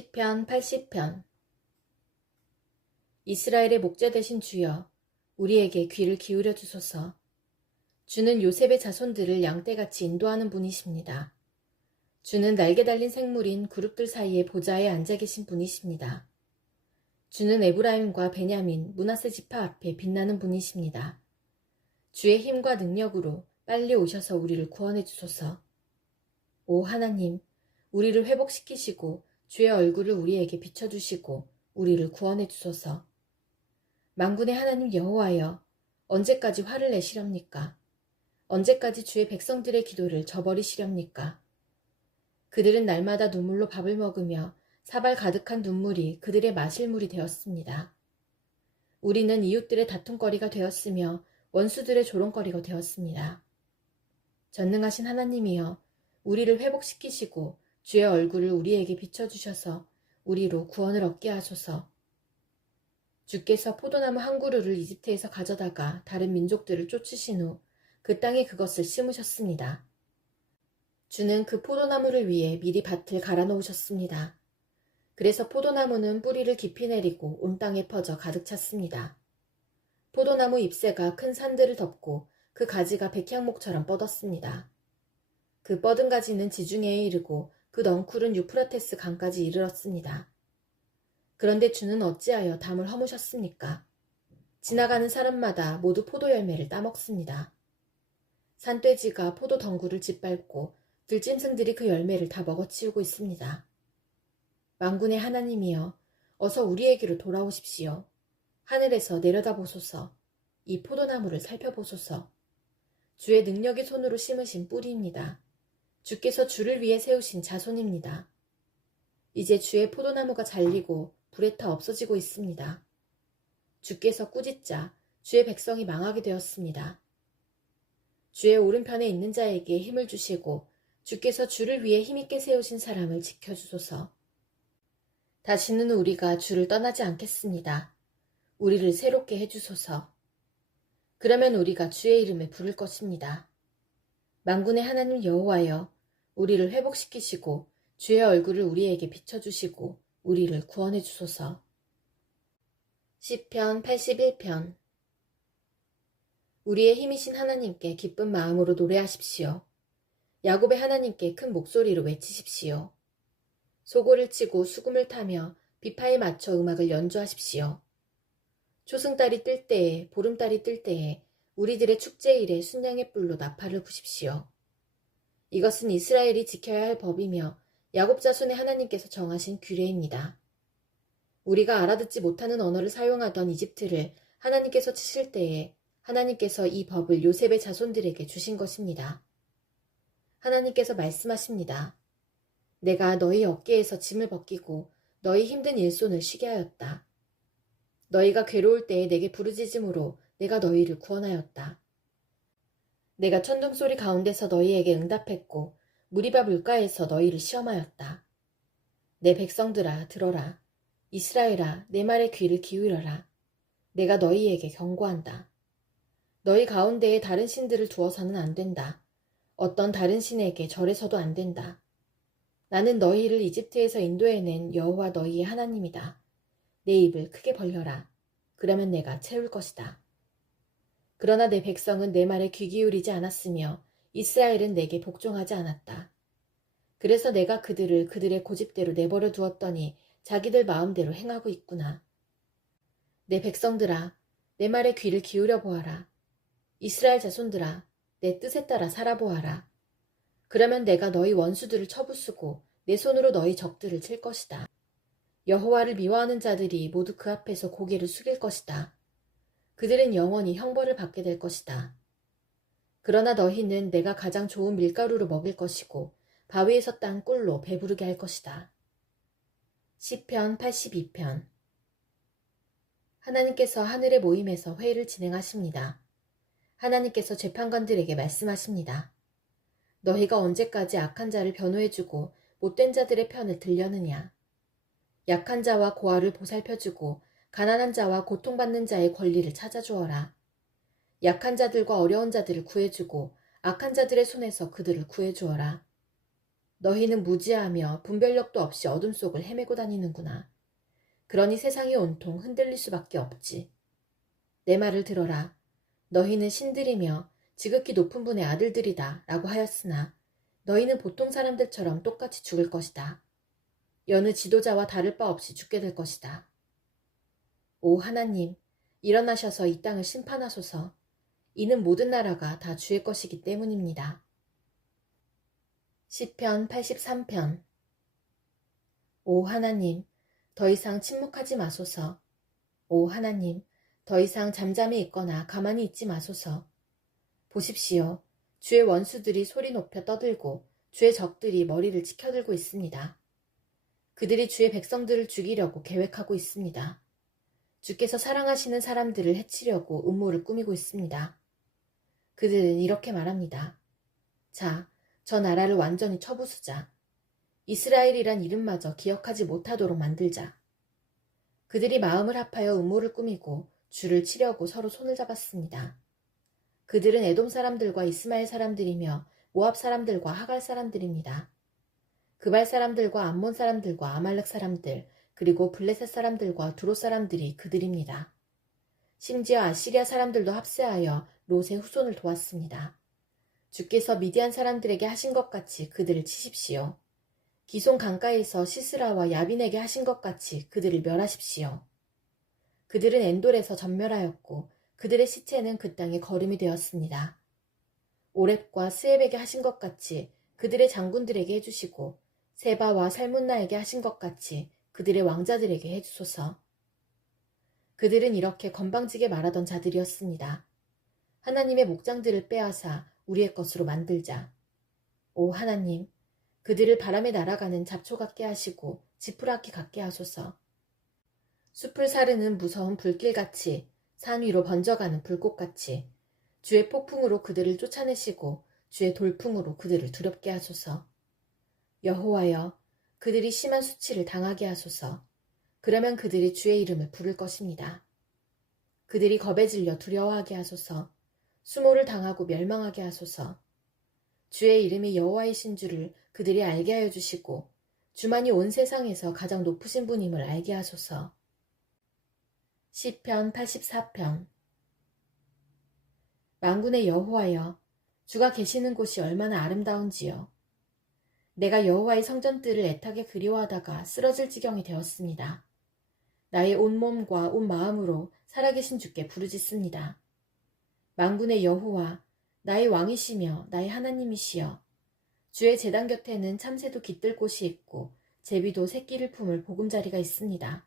시편 80편. 이스라엘의 목자 되신 주여, 우리에게 귀를 기울여 주소서. 주는 요셉의 자손들을 양떼같이 인도하는 분이십니다. 주는 날개 달린 생물인 그룹들 사이에 보좌에 앉아 계신 분이십니다. 주는 에브라임과 베냐민, 므낫세 지파 앞에 빛나는 분이십니다. 주의 힘과 능력으로 빨리 오셔서 우리를 구원해 주소서. 오 하나님, 우리를 회복시키시고 주의 얼굴을 우리에게 비춰주시고 우리를 구원해 주소서. 만군의 하나님 여호와여, 언제까지 화를 내시렵니까? 언제까지 주의 백성들의 기도를 저버리시렵니까? 그들은 날마다 눈물로 밥을 먹으며 사발 가득한 눈물이 그들의 마실 물이 되었습니다. 우리는 이웃들의 다툼거리가 되었으며 원수들의 조롱거리가 되었습니다. 전능하신 하나님이여, 우리를 회복시키시고 주의 얼굴을 우리에게 비춰주셔서 우리로 구원을 얻게 하소서. 주께서 포도나무 한 그루를 이집트에서 가져다가 다른 민족들을 쫓으신 후 그 땅에 그것을 심으셨습니다. 주는 그 포도나무를 위해 미리 밭을 갈아 놓으셨습니다. 그래서 포도나무는 뿌리를 깊이 내리고 온 땅에 퍼져 가득 찼습니다. 포도나무 잎새가 큰 산들을 덮고 그 가지가 백향목처럼 뻗었습니다. 그 뻗은 가지는 지중해에 이르고 그 넝쿨은 유프라테스 강까지 이르렀습니다. 그런데 주는 어찌하여 담을 허무셨습니까? 지나가는 사람마다 모두 포도 열매를 따먹습니다. 산돼지가 포도 덩굴을 짓밟고 들짐승들이 그 열매를 다 먹어치우고 있습니다. 만군의 하나님이여, 어서 우리에게로 돌아오십시오. 하늘에서 내려다보소서. 이 포도나무를 살펴보소서. 주의 능력의 손으로 심으신 뿌리입니다. 주께서 주를 위해 세우신 자손입니다. 이제 주의 포도나무가 잘리고 불에 타 없어지고 있습니다. 주께서 꾸짖자 주의 백성이 망하게 되었습니다. 주의 오른편에 있는 자에게 힘을 주시고 주께서 주를 위해 힘있게 세우신 사람을 지켜주소서. 다시는 우리가 주를 떠나지 않겠습니다. 우리를 새롭게 해주소서. 그러면 우리가 주의 이름을 부를 것입니다. 만군의 하나님 여호와여, 우리를 회복시키시고 주의 얼굴을 우리에게 비춰주시고 우리를 구원해 주소서. 시편 81편. 우리의 힘이신 하나님께 기쁜 마음으로 노래하십시오. 야곱의 하나님께 큰 목소리로 외치십시오. 소고를 치고 수금을 타며 비파에 맞춰 음악을 연주하십시오. 초승달이 뜰 때에, 보름달이 뜰 때에 우리들의 축제일에 순양의 뿔로 나팔을 부십시오. 이것은 이스라엘이 지켜야 할 법이며 야곱 자손의 하나님께서 정하신 규례입니다. 우리가 알아듣지 못하는 언어를 사용하던 이집트를 하나님께서 치실 때에 하나님께서 이 법을 요셉의 자손들에게 주신 것입니다. 하나님께서 말씀하십니다. 내가 너희 어깨에서 짐을 벗기고 너희 힘든 일손을 쉬게 하였다. 너희가 괴로울 때에 내게 부르짖음으로 내가 너희를 구원하였다. 내가 천둥소리 가운데서 너희에게 응답했고 무리바 물가에서 너희를 시험하였다. 내 백성들아 들어라. 이스라엘아 내 말에 귀를 기울여라. 내가 너희에게 경고한다. 너희 가운데에 다른 신들을 두어서는 안 된다. 어떤 다른 신에게 절해서도 안 된다. 나는 너희를 이집트에서 인도해낸 여호와 너희의 하나님이다. 내 입을 크게 벌려라. 그러면 내가 채울 것이다. 그러나 내 백성은 내 말에 귀 기울이지 않았으며 이스라엘은 내게 복종하지 않았다. 그래서 내가 그들을 그들의 고집대로 내버려 두었더니 자기들 마음대로 행하고 있구나. 내 백성들아, 내 말에 귀를 기울여 보아라. 이스라엘 자손들아, 내 뜻에 따라 살아보아라. 그러면 내가 너희 원수들을 쳐부수고 내 손으로 너희 적들을 칠 것이다. 여호와를 미워하는 자들이 모두 그 앞에서 고개를 숙일 것이다. 그들은 영원히 형벌을 받게 될 것이다. 그러나 너희는 내가 가장 좋은 밀가루로 먹일 것이고 바위에서 딴 꿀로 배부르게 할 것이다. 시편 82편. 하나님께서 하늘의 모임에서 회의를 진행하십니다. 하나님께서 재판관들에게 말씀하십니다. 너희가 언제까지 악한 자를 변호해주고 못된 자들의 편을 들려느냐. 약한 자와 고아를 보살펴주고 가난한 자와 고통받는 자의 권리를 찾아주어라. 약한 자들과 어려운 자들을 구해주고 악한 자들의 손에서 그들을 구해주어라. 너희는 무지하며 분별력도 없이 어둠 속을 헤매고 다니는구나. 그러니 세상이 온통 흔들릴 수밖에 없지. 내 말을 들어라. 너희는 신들이며 지극히 높은 분의 아들들이다 라고 하였으나 너희는 보통 사람들처럼 똑같이 죽을 것이다. 여느 지도자와 다를 바 없이 죽게 될 것이다. 오 하나님, 일어나셔서 이 땅을 심판하소서. 이는 모든 나라가 다 주의 것이기 때문입니다. 시편 83편. 오 하나님, 더 이상 침묵하지 마소서. 오 하나님, 더 이상 잠잠히 있거나 가만히 있지 마소서. 보십시오. 주의 원수들이 소리 높여 떠들고 주의 적들이 머리를 치켜들고 있습니다. 그들이 주의 백성들을 죽이려고 계획하고 있습니다. 주께서 사랑하시는 사람들을 해치려고 음모를 꾸미고 있습니다. 그들은 이렇게 말합니다. 자, 저 나라를 완전히 쳐부수자. 이스라엘이란 이름마저 기억하지 못하도록 만들자. 그들이 마음을 합하여 음모를 꾸미고 주를 치려고 서로 손을 잡았습니다. 그들은 에돔 사람들과 이스마엘 사람들이며 모압 사람들과 하갈 사람들입니다. 그발 사람들과 암몬 사람들과 아말렉 사람들, 그리고 블레셋 사람들과 두로 사람들이 그들입니다. 심지어 아시리아 사람들도 합세하여 롯의 후손을 도왔습니다. 주께서 미디안 사람들에게 하신 것 같이 그들을 치십시오. 기손 강가에서 시스라와 야빈에게 하신 것 같이 그들을 멸하십시오. 그들은 엔돌에서 전멸하였고 그들의 시체는 그 땅에 거름이 되었습니다. 오렙과 스앱에게 하신 것 같이 그들의 장군들에게 해주시고 세바와 살문나에게 하신 것 같이 그들의 왕자들에게 해주소서. 그들은 이렇게 건방지게 말하던 자들이었습니다. 하나님의 목장들을 빼앗아 우리의 것으로 만들자. 오 하나님, 그들을 바람에 날아가는 잡초 같게 하시고 지푸라기 같게 하소서. 숲을 사르는 무서운 불길같이 산 위로 번져가는 불꽃같이 주의 폭풍으로 그들을 쫓아내시고 주의 돌풍으로 그들을 두렵게 하소서. 여호와여, 그들이 심한 수치를 당하게 하소서. 그러면 그들이 주의 이름을 부를 것입니다. 그들이 겁에 질려 두려워하게 하소서. 수모를 당하고 멸망하게 하소서. 주의 이름이 여호와이신 줄을 그들이 알게 하여 주시고 주만이 온 세상에서 가장 높으신 분임을 알게 하소서. 시편 84편. 만군의 여호와여, 주가 계시는 곳이 얼마나 아름다운지요. 내가 여호와의 성전들을 애타게 그리워하다가 쓰러질 지경이 되었습니다. 나의 온 몸과 온 마음으로 살아계신 주께 부르짖습니다. 만군의 여호와, 나의 왕이시며 나의 하나님이시여. 주의 제단 곁에는 참새도 깃들 곳이 있고 제비도 새끼를 품을 보금자리가 있습니다.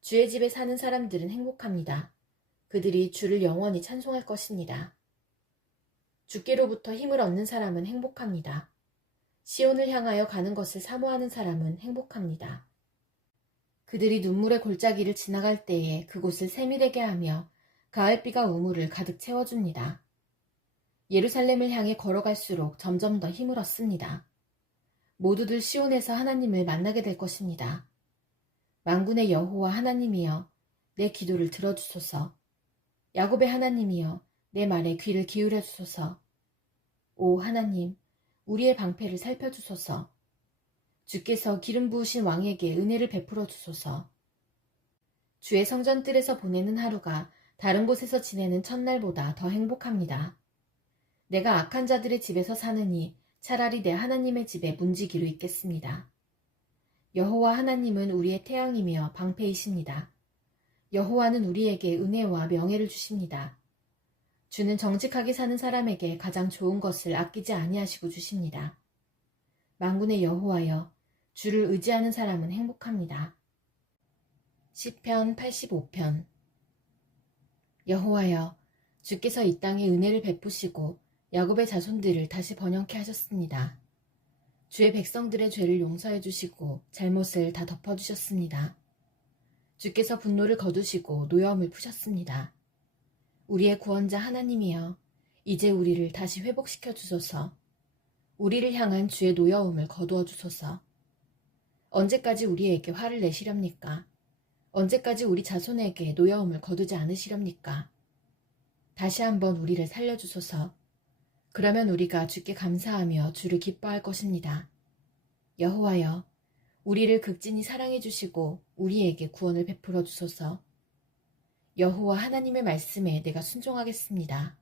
주의 집에 사는 사람들은 행복합니다. 그들이 주를 영원히 찬송할 것입니다. 주께로부터 힘을 얻는 사람은 행복합니다. 시온을 향하여 가는 것을 사모하는 사람은 행복합니다. 그들이 눈물의 골짜기를 지나갈 때에 그곳을 세밀하게 하며 가을비가 우물을 가득 채워줍니다. 예루살렘을 향해 걸어갈수록 점점 더 힘을 얻습니다. 모두들 시온에서 하나님을 만나게 될 것입니다. 만군의 여호와 하나님이여, 내 기도를 들어주소서. 야곱의 하나님이여, 내 말에 귀를 기울여 주소서. 오 하나님, 우리의 방패를 살펴주소서. 주께서 기름 부으신 왕에게 은혜를 베풀어 주소서. 주의 성전뜰에서 보내는 하루가 다른 곳에서 지내는 첫날보다 더 행복합니다. 내가 악한 자들의 집에서 사느니 차라리 내 하나님의 집에 문지기로 있겠습니다. 여호와 하나님은 우리의 태양이며 방패이십니다. 여호와는 우리에게 은혜와 명예를 주십니다. 주는 정직하게 사는 사람에게 가장 좋은 것을 아끼지 아니하시고 주십니다. 만군의 여호와여, 주를 의지하는 사람은 행복합니다. 시편 85편. 여호와여, 주께서 이 땅에 은혜를 베푸시고 야곱의 자손들을 다시 번영케 하셨습니다. 주의 백성들의 죄를 용서해 주시고 잘못을 다 덮어주셨습니다. 주께서 분노를 거두시고 노여움을 푸셨습니다. 우리의 구원자 하나님이여, 이제 우리를 다시 회복시켜 주소서. 우리를 향한 주의 노여움을 거두어 주소서. 언제까지 우리에게 화를 내시렵니까? 언제까지 우리 자손에게 노여움을 거두지 않으시렵니까? 다시 한번 우리를 살려주소서. 그러면 우리가 주께 감사하며 주를 기뻐할 것입니다. 여호와여, 우리를 극진히 사랑해 주시고 우리에게 구원을 베풀어 주소서. 여호와 하나님의 말씀에 내가 순종하겠습니다.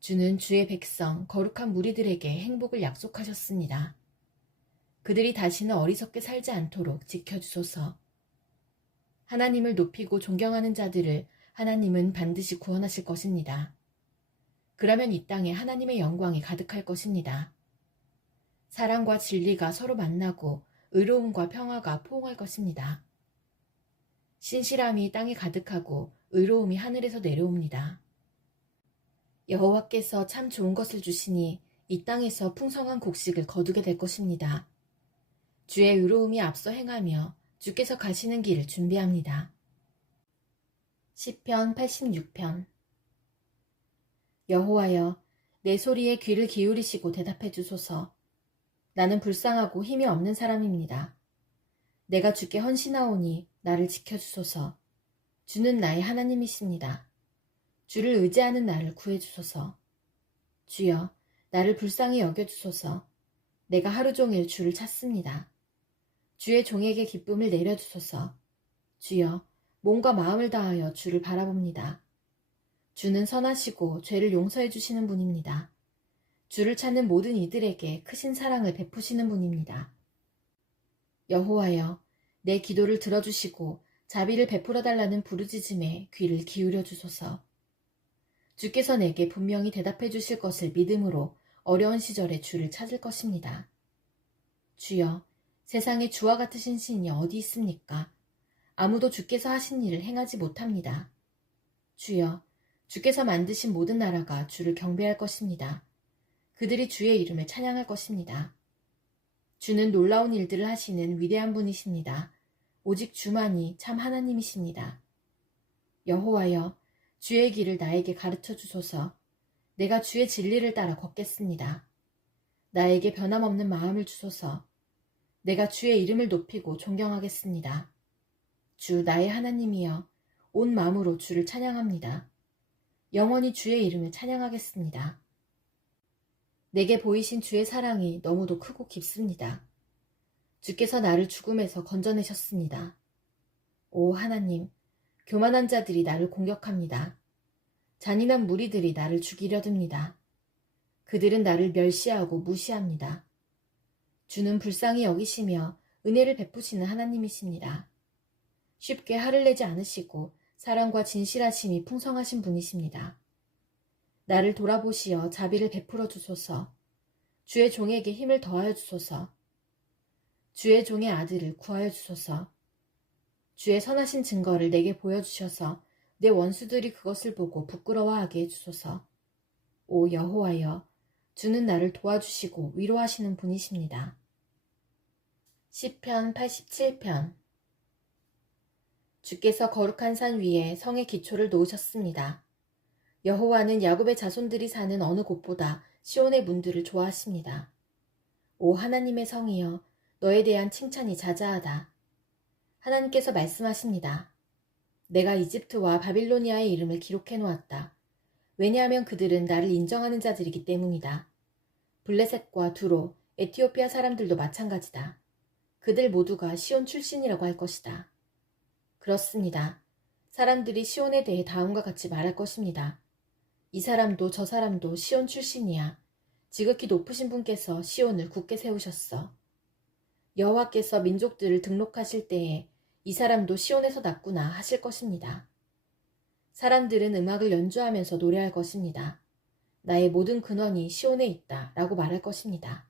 주는 주의 백성 거룩한 무리들에게 행복을 약속하셨습니다. 그들이 다시는 어리석게 살지 않도록 지켜주소서. 하나님을 높이고 존경하는 자들을 하나님은 반드시 구원하실 것입니다. 그러면 이 땅에 하나님의 영광이 가득할 것입니다. 사랑과 진리가 서로 만나고 의로움과 평화가 포옹할 것입니다. 신실함이 땅에 가득하고 의로움이 하늘에서 내려옵니다. 여호와께서 참 좋은 것을 주시니 이 땅에서 풍성한 곡식을 거두게 될 것입니다. 주의 의로움이 앞서 행하며 주께서 가시는 길을 준비합니다. 시편 86편. 여호와여, 내 소리에 귀를 기울이시고 대답해 주소서. 나는 불쌍하고 힘이 없는 사람입니다. 내가 주께 헌신하오니 나를 지켜주소서. 주는 나의 하나님이십니다. 주를 의지하는 나를 구해주소서. 주여, 나를 불쌍히 여겨주소서. 내가 하루 종일 주를 찾습니다. 주의 종에게 기쁨을 내려주소서. 주여, 몸과 마음을 다하여 주를 바라봅니다. 주는 선하시고 죄를 용서해 주시는 분입니다. 주를 찾는 모든 이들에게 크신 사랑을 베푸시는 분입니다. 여호와여, 내 기도를 들어주시고 자비를 베풀어 달라는 부르짖음에 귀를 기울여 주소서. 주께서 내게 분명히 대답해 주실 것을 믿음으로 어려운 시절에 주를 찾을 것입니다. 주여, 세상에 주와 같으신 신이 어디 있습니까? 아무도 주께서 하신 일을 행하지 못합니다. 주여, 주께서 만드신 모든 나라가 주를 경배할 것입니다. 그들이 주의 이름을 찬양할 것입니다. 주는 놀라운 일들을 하시는 위대한 분이십니다. 오직 주만이 참 하나님이십니다. 여호와여, 주의 길을 나에게 가르쳐 주소서. 내가 주의 진리를 따라 걷겠습니다. 나에게 변함없는 마음을 주소서. 내가 주의 이름을 높이고 존경하겠습니다. 주 나의 하나님이여, 온 마음으로 주를 찬양합니다. 영원히 주의 이름을 찬양하겠습니다. 내게 보이신 주의 사랑이 너무도 크고 깊습니다. 주께서 나를 죽음에서 건져내셨습니다. 오 하나님, 교만한 자들이 나를 공격합니다. 잔인한 무리들이 나를 죽이려 듭니다. 그들은 나를 멸시하고 무시합니다. 주는 불쌍히 여기시며 은혜를 베푸시는 하나님이십니다. 쉽게 화를 내지 않으시고 사랑과 진실하심이 풍성하신 분이십니다. 나를 돌아보시어 자비를 베풀어 주소서. 주의 종에게 힘을 더하여 주소서. 주의 종의 아들을 구하여 주소서. 주의 선하신 증거를 내게 보여주셔서 내 원수들이 그것을 보고 부끄러워하게 해주소서. 오 여호와여, 주는 나를 도와주시고 위로하시는 분이십니다. 시편 87편. 주께서 거룩한 산 위에 성의 기초를 놓으셨습니다. 여호와는 야곱의 자손들이 사는 어느 곳보다 시온의 문들을 좋아하십니다. 오 하나님의 성이여, 너에 대한 칭찬이 자자하다. 하나님께서 말씀하십니다. 내가 이집트와 바빌로니아의 이름을 기록해 놓았다. 왜냐하면 그들은 나를 인정하는 자들이기 때문이다. 블레셋과 두로, 에티오피아 사람들도 마찬가지다. 그들 모두가 시온 출신이라고 할 것이다. 그렇습니다. 사람들이 시온에 대해 다음과 같이 말할 것입니다. 이 사람도 저 사람도 시온 출신이야. 지극히 높으신 분께서 시온을 굳게 세우셨어. 여호와께서 민족들을 등록하실 때에 이 사람도 시온에서 났구나 하실 것입니다. 사람들은 음악을 연주하면서 노래할 것입니다. 나의 모든 근원이 시온에 있다 라고 말할 것입니다.